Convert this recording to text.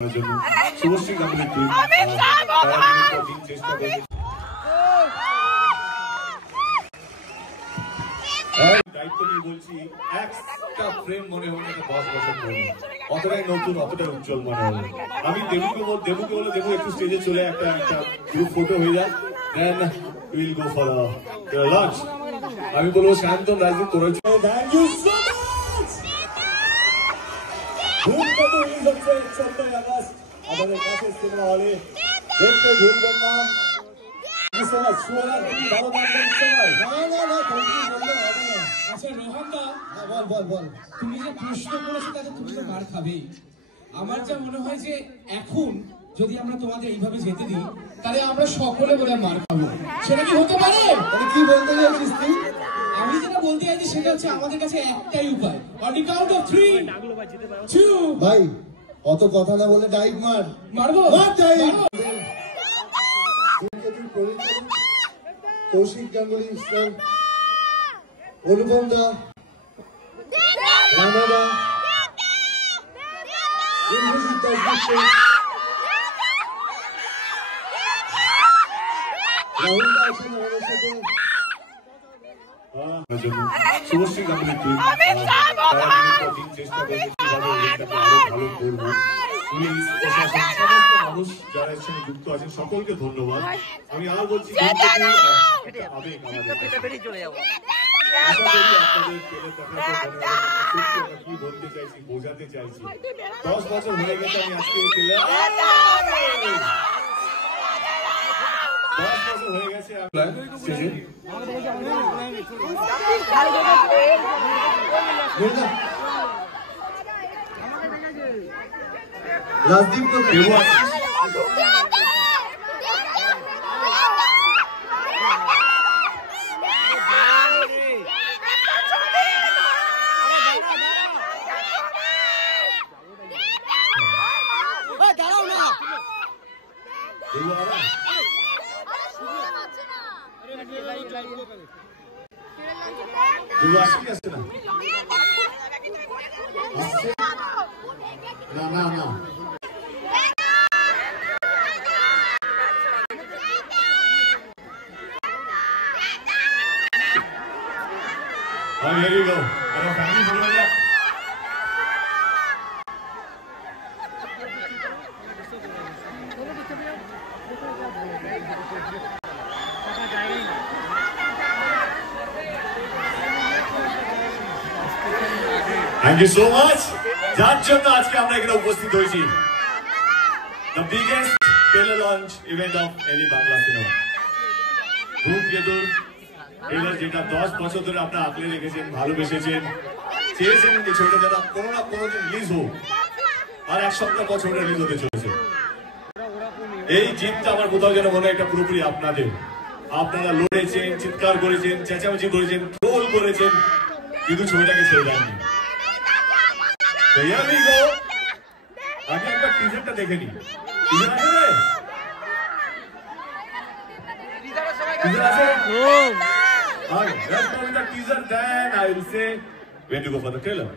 শুভশ্রী গাঙ্গুলি চেষ্টা করবে দায়িত্ব নিয়ে বলছি একটা ফ্রেম মনে হবে না 10 বছর পরে অতটাই নতুন অতটাই উজ্জ্বল মনে হবে। আমি দেবুকে বলে দেবু একটু স্টেজে চলে একটা গ্রুপ ফটো হয়ে যাক, then will go for lunch. আমি বলবো শান্তন রাজদীপ তোরা thank you so much. Dhumketu release হচ্ছে 14 আগস্ট আমাদের কাছে সিনেমা হলে, দেখতে ভুলবেন না। আচ্ছা রোহানদা, বল তুমি যে প্রশ্ন করেছো তাতে তুমি তো মার খাবেই। আমার যা মনে হয় যে এখন যদি আমরা তোমাদের এইভাবে যেতে দিই তাহলে আমরা সকলে বলে মার খাবো। সেটা কি হতে পারে? কি বলতে চাইছিস তুই? আমি যেটা বলতে চাইছি সেটা হচ্ছে আমাদের কাছে একটাই উপায়, অন দি কাউন্ট অফ 3 2 ভাই অত কথা না বলে ডাইভ মার। মারবো কৌশিক গাঙ্গুলি স্যার, অনুপম দা, রানা দা, ইন্দ্রজিৎ দাসগুপ্ত, রাহুল দা আছেন আমাদের সাথে। শুভশ্রী গাঙ্গুলি চেষ্টা করবে কিভাবে ভালো করবো। পুলিশ প্রশাসন সমস্ত মানুষ যারা এর সঙ্গে যুক্ত আছেন সকলকে ধন্যবাদ। আমি আর বলছি কি বলতে চাইছি বোঝাতে চাইছি, 10 বছর হয়ে গেছে আমি আজকে 10 বছর হয়ে গেছে রাজদীপ না here you go. Hello, family. Thank you so much. যার জন্য আজকে আমরা এখানে উপস্থিত হয়েছি, the biggest trailer launch event of any Bangla cinema. ধূমকেতুর ট্রেলার যেটা 10 বছর ধরে আপনারা আঁকলে রেখেছেন, ভালোবেসেছেন, চেয়েছেন যে ছবিটা যেটা কোনো না কোনো দিন রিলিজ হোক, আর এক সপ্তাহ পর ছবিটা রিলিজ হতে চলেছে। এই জিতটা আমার কোথাও যেন মনে হয় একটা পুরোপুরি আপনাদের। আপনারা লড়েছেন, চিৎকার করেছেন, চেঁচামেচি করেছেন, ট্রোল করেছেন, কিন্তু ছবিটাকে ছেড়ে দেননি। তো here we go. আগে একবার টিজারটা দেখে নিই। টিজার আছে রে? টিজার আছে? Okay, let's go with the teaser, then I will say when to go for the trailer.